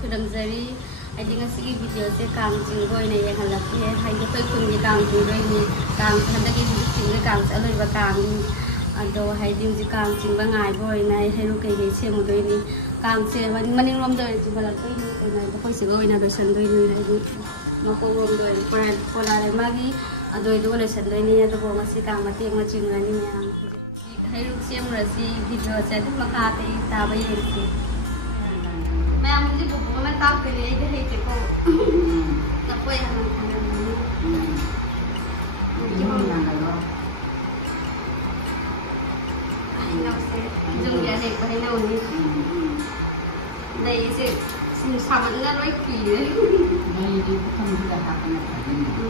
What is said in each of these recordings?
खुलमजरी आइदि ngasiगी भिडियो से कांग चिंगोय ने यहलके हाइदि कोइ खुनगी कांग चिंगोय नि कांग हंदगी चिंग कांग अलोइबा कांग अदो हाइदि जि कांग चिंगबा ngai बोय नाय हेरु के गे सेमदोय नि कांग से मनिंग रोम दोय चिबला कोइ नि कोइ नाय कोइ सिगोय ना दोसन दोय नि हाइदि मको रोम दोय पोलारे मागी अदोय दो लेसन दोय नि अदो ngasi कांग मते म चिंगani म्याम हेरु सेमरसी भिडियो से अदु मकाते ताबा येसी मैम मुझे बुबू में ताप के लिए इधर ही देखो तब कोई हम जो क्या है पहले ना उन्हीं नहीं इसे सामान ना रोई की है नहीं ये तो हम भी लगा करना चाहिए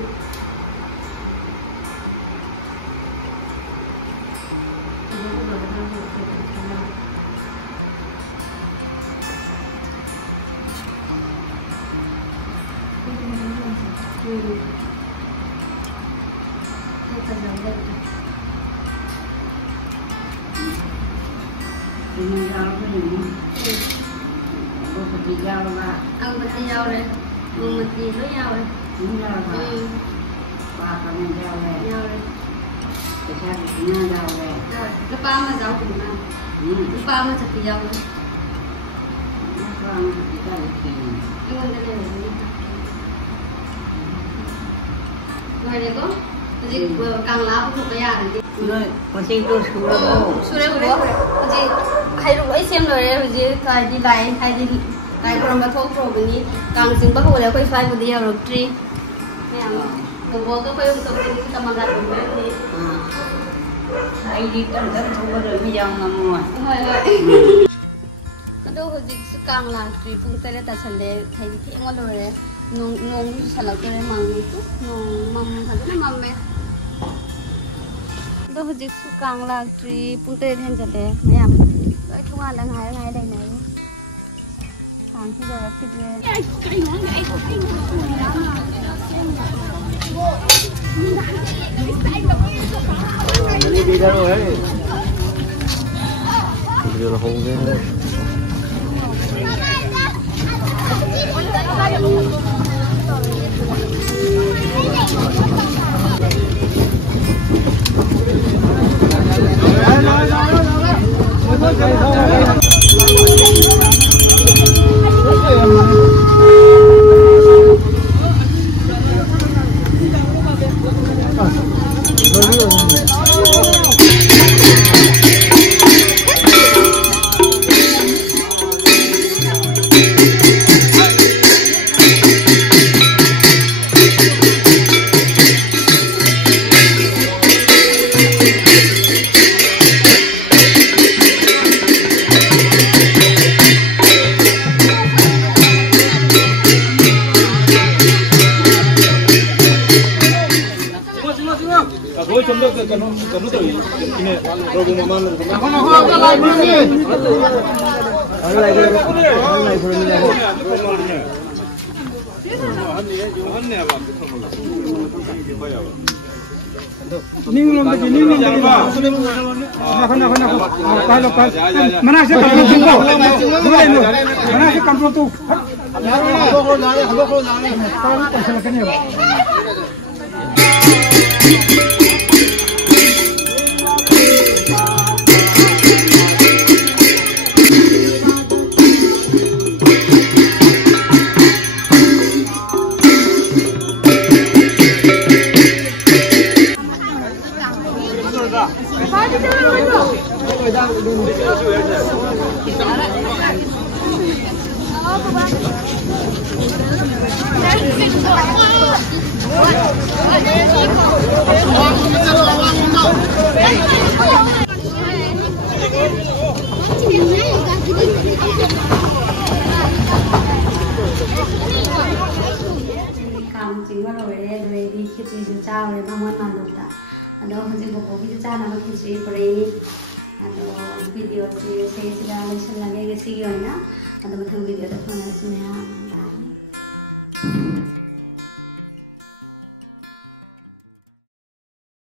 ăn bịch dao rồi, bịch gì với nhau rồi, ba con dao rồi, cái sao cũng dao rồi, cái ba mà dao cũng nào, cái ba mà chặt dao rồi, cái ba mà chặt dao rồi, cái con cái này rồi đấy có, cái gì càng lá cũng phải ăn đấy, rồi, có gì tôi sure rồi, cái gì hay rồi ấy xem rồi đấy, cái gì cái đi lại hay đi Tại còn mà thốt rồi mình càng sinh bắt đầu là quay phai một đi vào tree, nè, người bố có quay một tập trung tâm mang lại được đấy, ai đi cần rất không có được bây giờ mà mua, thôi, cái đó hồi dịch càng là tree phun tay lên ta sẵn để thấy cái ngon rồi đấy, nông sẵn là cái măng nông măng thật là măng mẹ, đó hồi dịch càng là tree phun tay lên sẵn để mấy em, cái thua là ngày đây này. Khi giờ thịt đi ra rồi ấy giờ là không cái mana sih kontrol tuh Cảm chính vào rồi đấy đi khi tôi trao rồi mong muốn làm được ta. Đó hôm nay bố video trao là một cái gì video sẽ ra lên là cái gì rồi nhá. Ada macam video tu pun ada sebenarnya.